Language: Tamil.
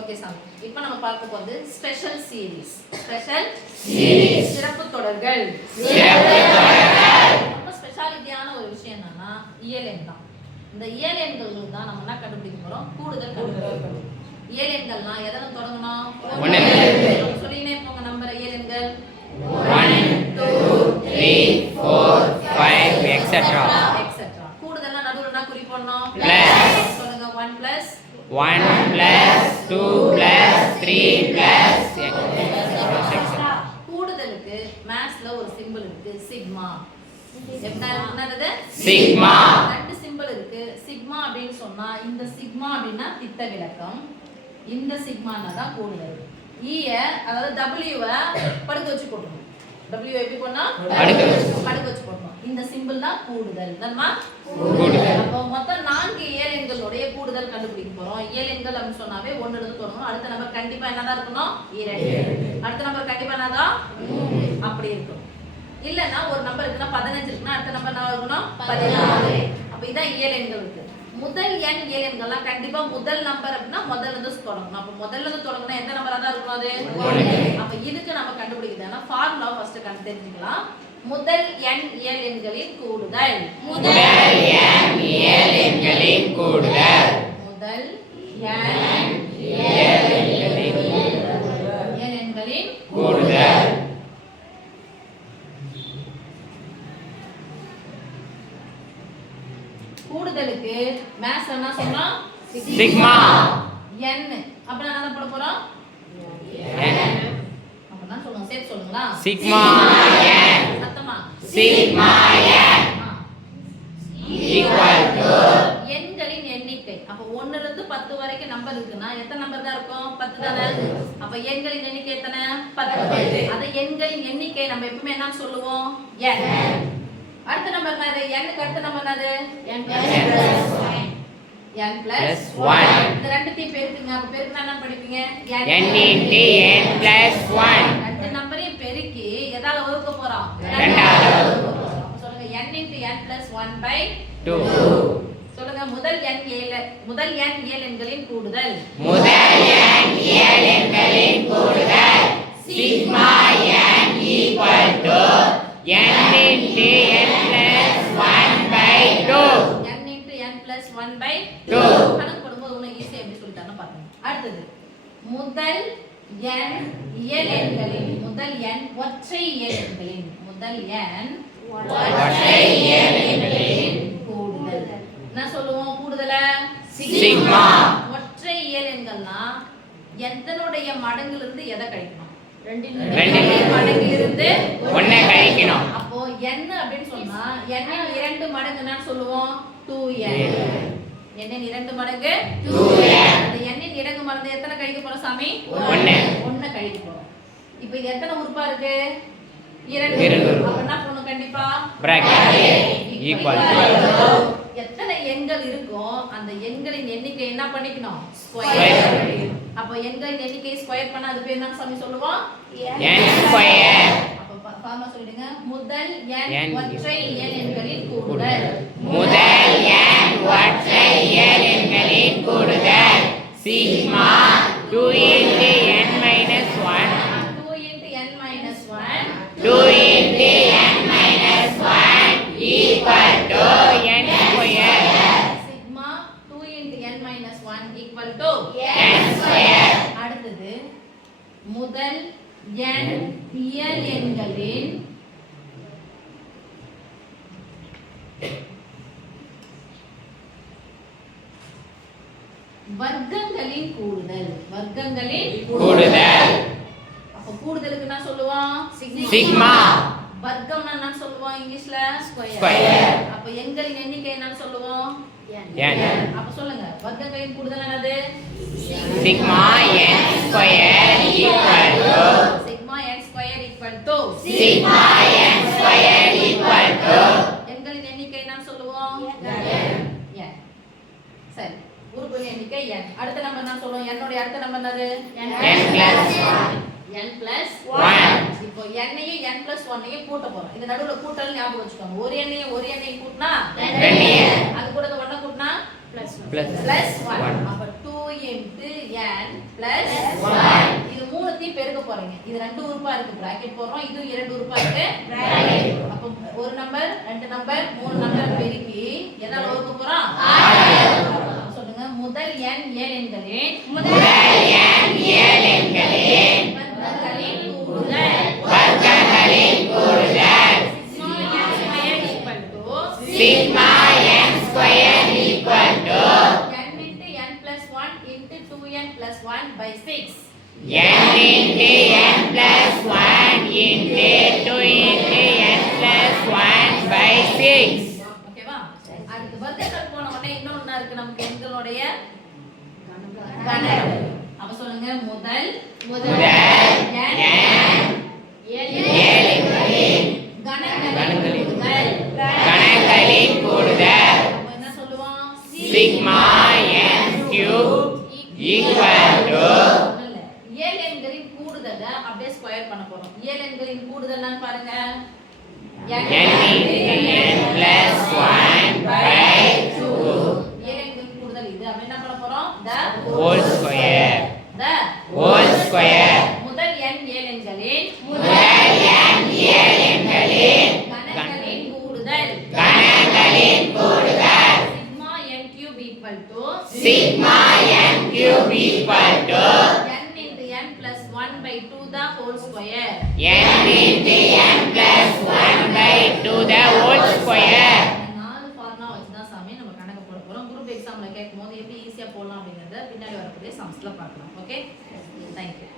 ஓகே சாமி. இப்போ நம்ம பார்க்க போறது ஸ்பெஷல் சீரிஸ். சிறப்பு தொடர்கள். ரொம்ப ஸ்பெஷாலிட்டியான ஒரு விஷயம் என்னன்னா இயல் எண் தான். இந்த இயல் எண்கள் தான் நம்ம என்ன கண்டுபிடிக்க போறோம்? கூடுதல் கண்டுபிடிக்க. இயல் எண்கள்னா எதன தொடங்கணும்? சொல்லினே போங்க நம்பர் இயல் எண்கள் 1 2 3 4 5 etc. கூடுதல்னா நடுவுல குறி போடணும். சொல்லுங்க 1 plus 1 plus 2 plus 3 plus கூடுதலுக்கு மேத்ஸ்ல ஒரு சிம்பல் இருக்கு சிக்மா. என்னது? சிக்மா. ரெண்டு சிம்பல் இருக்கு. சிக்மா அப்படினு சொன்னா இந்த சிக்மா அப்படினா திட்ட விலக்கம். இந்த சிக்மானா தான் கூடுதல். E அதாவது W படுக்க வச்சு போடணும். W எப்படி போடணும்? படுக்க வச்சு போடணும். இந்த சிம்பல் தான் கூடுதல். என்னமா? கூடுதல். அப்போ மொத்தம் 4 இயல் எண்களுடைய கூடுதல் கண்டுபிடிக்க போறோம். இயல் எண்கள் அப்படி சொன்னாவே 1 இருந்து தொடங்கணும். அடுத்த நம்பர் கண்டிப்பா என்னதா இருக்கணும்? 2. அடுத்த நம்பர் கண்டிப்பா என்னதா? 3. அப்படி இருக்கும். இல்லனா ஒரு நம்பர் இருக்குனா 15 இருக்குனா அடுத்த நம்பர் என்ன இருக்கணும்? 14. அப்ப இதான் இயல் எண்கள் இருக்கு. முதல் எண் இயல் எண்கள்லாம் கண்டிப்பா முதல் நம்பர் அப்படினா முதல்ல இருந்து தொடங்கணும். அப்ப முதல்ல இருந்து தொடங்கினா எந்த நம்பரா தான் இருக்கும் அது? 1. அப்ப இதுக்கு நம்ம கண்டுபிடிக்கிறதுனா ஃபார்முலா ஃபர்ஸ்ட் தெரிஞ்சுக்கலாம். முதல் எண் இயல் எண்களின் கூடுதல். முதல் எண் இயல் எண்களின் கூடுதல். முதல் எண் இயல் எண்களின் கூடுதல். கூடுதலுக்கு மேத்ஸ் என்ன சொன்னா? சிக்மா. n அப்ப நான் என்ன போட போறோம்? அப்ப நான் சொல்லுங்க சேர்த்து சொல்லுங்களா? சிக்மா n சத்தமா சிக்மா n equal to எண்களின் எண்ணிக்கை. அப்ப 1 ல இருந்து 10 வரைக்கும் நம்பர் இருக்குனா எத்தனை நம்பர் தான் இருக்கும்? 10 தானே. அப்ப எண்களின் எண்ணிக்கை எத்தனை? 10. அத எண்களின் எண்ணிக்கை நம்ம எப்பவுமே என்ன சொல்லுவோம்? n. அடுத்த நம்பர் என்னது? n க்கு அடுத்த நம்பர் என்னது? n plus 1. இந்த ரெண்டுத்தையும் பெருக்குங்க. அப்ப பெருக்குனா என்ன படிப்பீங்க? n into n plus 1. ரெண்டு நம்பரையும் பெருக்கி எதால வகுக்க போறோம்? 2ஆல வகுக்க போறோம். அப்ப சொல்லுங்க n into n plus 1/2. சொல்லுங்க முதல் n இயல் எண்களின் கூடுதல். முதல் எண் இயல் எண்களின் கூடுதல் sigma n equal to n into n plus 1/2. n into n plus 1/2. கணக்கு போடும்போது உங்களுக்கு ஈஸியா எப்படி சொல்லிட்டான்னு பாருங்க. அடுத்தது முதல் n இயல் எண்களின் முதல் n ஒற்றை இயல் எண்களின் முதல் n ஒற்றை இயல் எண்களின் கூடுதல். என்ன சொல்லுவோம் கூடுதல? சிக்மா. ஒற்றை இயல் எண்கள்னா எதனுடைய மடங்குல இருந்து எதை கழிக்கணும்? ரெண்டின் மடங்கிலிருந்து 1 கழிக்கணும். அப்போ n அப்படினு சொன்னா n இன் 2 மடங்கு என்னன்னு சொல்லுவோம்? 2n. n இன் 2 மடங்கு 2n. அந்த n இன் 2 மடங்கு எத்தனை கழிக்க போறோம் சாமி? 1 கழிக்க போறோம். இப்போ இது எத்தனை உறுப்பா இருக்கு? 2. அப்ப என்ன பண்ணனும் கண்டிப்பா? bracket equal to எத்தனை எண்கள் இருக்கோ அந்த எண்களின் எண்ணிக்கை என்ன பண்ணிக்கணும்? ஸ்கொயர். அப்ப எண்களின் எண்ணிக்கை ஸ்கொயர் பண்ணா அது பேர் என்ன சாமி சொல்லுவோம்? n square. அப்ப ஃபார்முலா சொல்லிடுங்க. முதல் n ஒற்றை இயல் எண்களின் கூடுதல். முதல் எண் ஒற்றை இயல் எண்களின் கூடுதல் sigma 2 into n minus 1. 2 into n minus 1. 2 into n minus 1 equal to n square. Sigma 2 into n minus 1 equal to n square. அடுத்தது முதல் n இயல் எண்களின் வர்க்கங்களின் கூடுதல். வர்க்கங்களின் கூடுதல். அப்ப கூடுதலுக்கு என்ன சொல்லுவோம்? சிக்மா. வர்க்கம்னா என்ன சொல்லுவோம் இங்கிலீஷ்ல? ஸ்கொயர். அப்ப எண்களின் எண்ணிக்கை என்ன சொல்லுவோம்? n. அப்ப சொல்லுங்க வர்க்கங்களின் கூடுதல் என்னது? Sigma n square equal to sigma n square equal to sigma n square equal to எண்களின் எண்ணிக்கை என்ன சொல்லுவோம்? n. சரி உறுப்புகளின் எண்ணிக்கை n. அடுத்த நம்பர் என்ன சொல்லுவோம்? n உடைய அடுத்த நம்பர் என்னது? n plus 1. n plus 1. இப்போ n ஐயும் n plus 1 ஐயும் கூட்ட போறோம். இந்த நடுவுல கூட்டல் ஞாபகம் வச்சுக்கோங்க. ஒரு எண்ணையும் கூட்டினா 2. அது கூட 1 கூட்டினா plus 1. அப்ப 2 into n plus 1 இது மூணுத்தையும் பெருக்க போறீங்க. இது ரெண்டு உறுப்பா இருக்கு பிராக்கெட் போடுறோம். இது இரண்டு உறுப்பா இருக்கு பிராக்கெட். அப்ப ஒரு நம்பர், ரெண்டு நம்பர், மூணு நம்பர் பெருக்கி எதால வகுக்க போறோம்? 1000. சொல்லுங்க. முதல் n ஏழு எண்களின் வர்க்கங்களின் கூடுதல் sigma n square equal to n into n plus 1 into 2n plus 1 by 6. n into n plus 1 into 2 into n plus 1 by 6. ஓகேவா? அதுக்கு வர்க்கங்கள் போன உடனே இன்னொன்னு இருக்கு நமக்கு எண்களுடைய கணங்கள். அப்ப சொல்லுங்க. முதல் n ஏழுகளின் கணங்களின் கூடுதல் என்ன சொல்லுவோம்? sigma n cube equal to ஏழு எண்களின் கூடுதலை அப்படியே ஸ்கொயர் பண்ண போறோம். ஏழு எண்களின் கூடுதல்னா பாருங்க. n into n plus 1 by 2 ஏழு எண்களின் கூடுதல் இது. அப்ப என்ன பண்ண போறோம்? the whole square whole square முதல் n ஏழு எண்களின் கணங்களின் கூடுதல் sigma n cube equal to sigma n cube equal to n into n plus 1 by 2 the whole square. n into n plus 1 by 2 the whole square. நாலு ஃபார்முலா வச்சு தான் சாமி நம்ம கணக்கு போட போறோம். குரூப் எக்ஸாம்ல கேட்கும்போது எப்படி ஈஸியா போடலாம் அப்படிங்கறத பின்னாடி வரக்கூடிய சம்ஸ்ல பார்க்கலாம். Okay, thank you.